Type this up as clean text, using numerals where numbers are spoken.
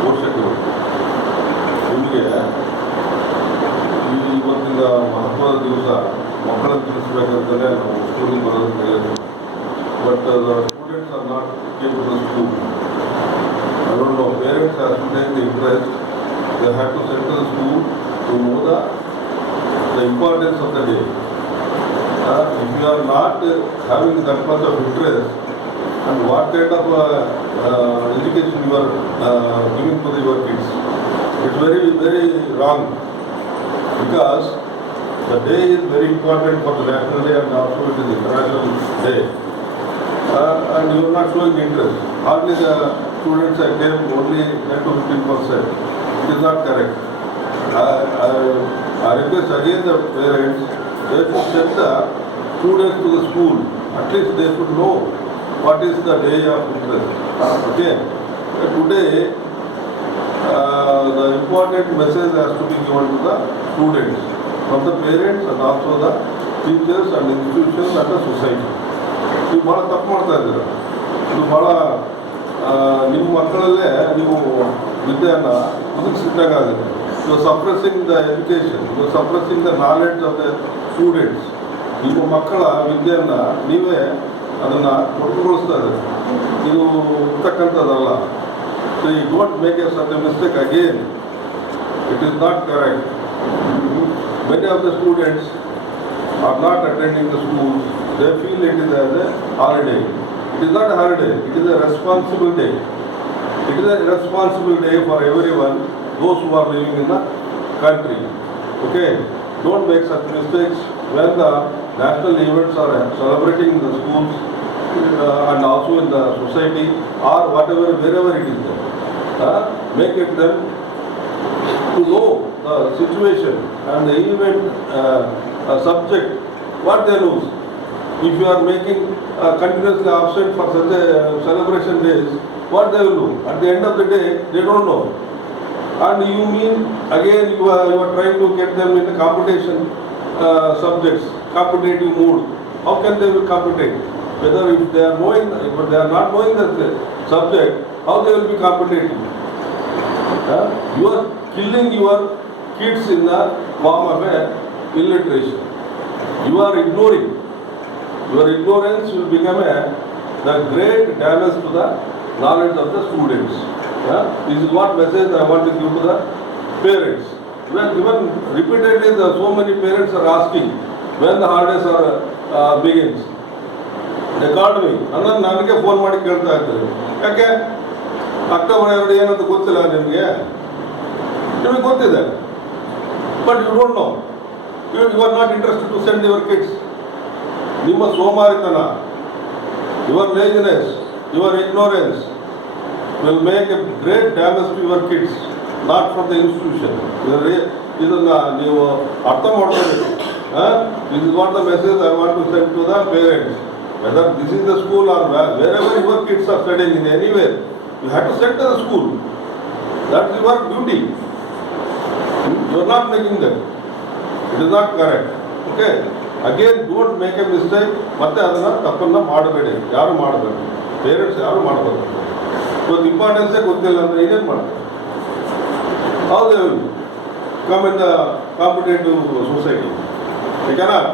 ಪೋಷಕರು ನಿಮಗೆ ಇವತ್ತಿನ ಮಹತ್ವದ ದಿವಸ ಮಕ್ಕಳನ್ನು ತಿಳಿಸಬೇಕಂತಲೇ ನಾವು ಸ್ಕೂಲಿಗೆ ಬರೋದಕ್ಕೆ ಹೇಳಿದ್ವಿ. But the students are not came to the school. I don't know, parents have to take the interest. They have to send to the school to know the importance of the day. If you are not having that much of interest, and what kind of education you are giving to your kids, it's very, very wrong. Because the day is very important for the national day and also it is international day. And you are not showing interest. Hardly the students are gave only 10 to 15%. It is not correct. I request again the parents, they should send the students to the school. At least they should know what is the day of interest. Okay. Today, the important message has to be given to the students, from the parents and also the teachers and institutions and the society. ನೀವು ಭಾಳ ತಪ್ಪು ಮಾಡ್ತಾ ಇದ್ದೀರ. ಇದು ಭಾಳ ನಿಮ್ಮ ಮಕ್ಕಳಲ್ಲೇ ನೀವು ವಿದ್ಯೆಯನ್ನು ಮುಗಿಸಿದ್ದಾಗುತ್ತೆ. You are suppressing the education, you are suppressing the knowledge of the students. ನಿಮ್ಮ ಮಕ್ಕಳ ವಿದ್ಯೆಯನ್ನು ನೀವೇ ಅದನ್ನು ತೊಡಗುಗೊಳಿಸ್ತಾ ಇದ್ದೀರಿ. ಇದು ಇರ್ತಕ್ಕಂಥದ್ದಲ್ಲ. So you don't make a such a mistake again. It is not correct. Many of the students are not attending the school. They feel it is as a holiday. It is not a holiday. It is a responsible day. It is a responsible day for everyone, those who are living in the country. Okay? Don't make such mistakes when the national events are celebrating in the schools and also in the society or whatever, wherever it is there. Make it them to know the situation and the event subject, what they lose. If you are making continuously absent for such a celebration days, what they will do? At the end of the day, they don't know. And you mean again you are trying to get them in the competition subjects, competitive mood. How can they be competitive? Whether if they are knowing, if they are not knowing the subject, how they will be competitive? You are killing your kids in the form of a illiteration. You are ignoring. Your ignorance will become the great damage to the knowledge of the students. This is what message I want to give to the parents. Even repeatedly, so many parents are asking when the holidays are begins. They called me. ನನಗೆ phone ಮಾಡಿ ಕೇಳ್ತಾ ಇದ್ದಾರೆ, ಯಾಕೆ October 2 ಏನಂತ ಗೊತ್ತಿಲ್ಲ ನಿಮಗೆ ಗೊತ್ತಿದೆ, but you don't know. You are not interested to send your kids. ನಿಮ್ಮ ಸೋಮಾರಿತನ, your laziness, your ignorance will make a great damage to your kids, not from the institution. ಇದನ್ನು ನೀವು ಅರ್ಥ ಮಾಡ್ಕೋಬೇಕು. This is what the message I want to send to the parents. Whether this is the school or wherever your kids are studying in anywhere, you have to send to the school. That's your duty. You are not making that. It is not correct. Okay? Again, don't make a mistake. ಮತ್ತೆ ಅದನ್ನು ತಪ್ಪನ್ನು ಮಾಡಬೇಡಿ. ಯಾರು ಮಾಡಬೇಕು, parents ಯಾರು ಮಾಡಬೇಕು. ಇವತ್ತು ಇಂಪಾರ್ಟೆನ್ಸೇ ಗೊತ್ತಿಲ್ಲ ಅಂದರೆ ಏನೇನು ಮಾಡ್ತಾರೆ? How they will come in the competitive society? They cannot.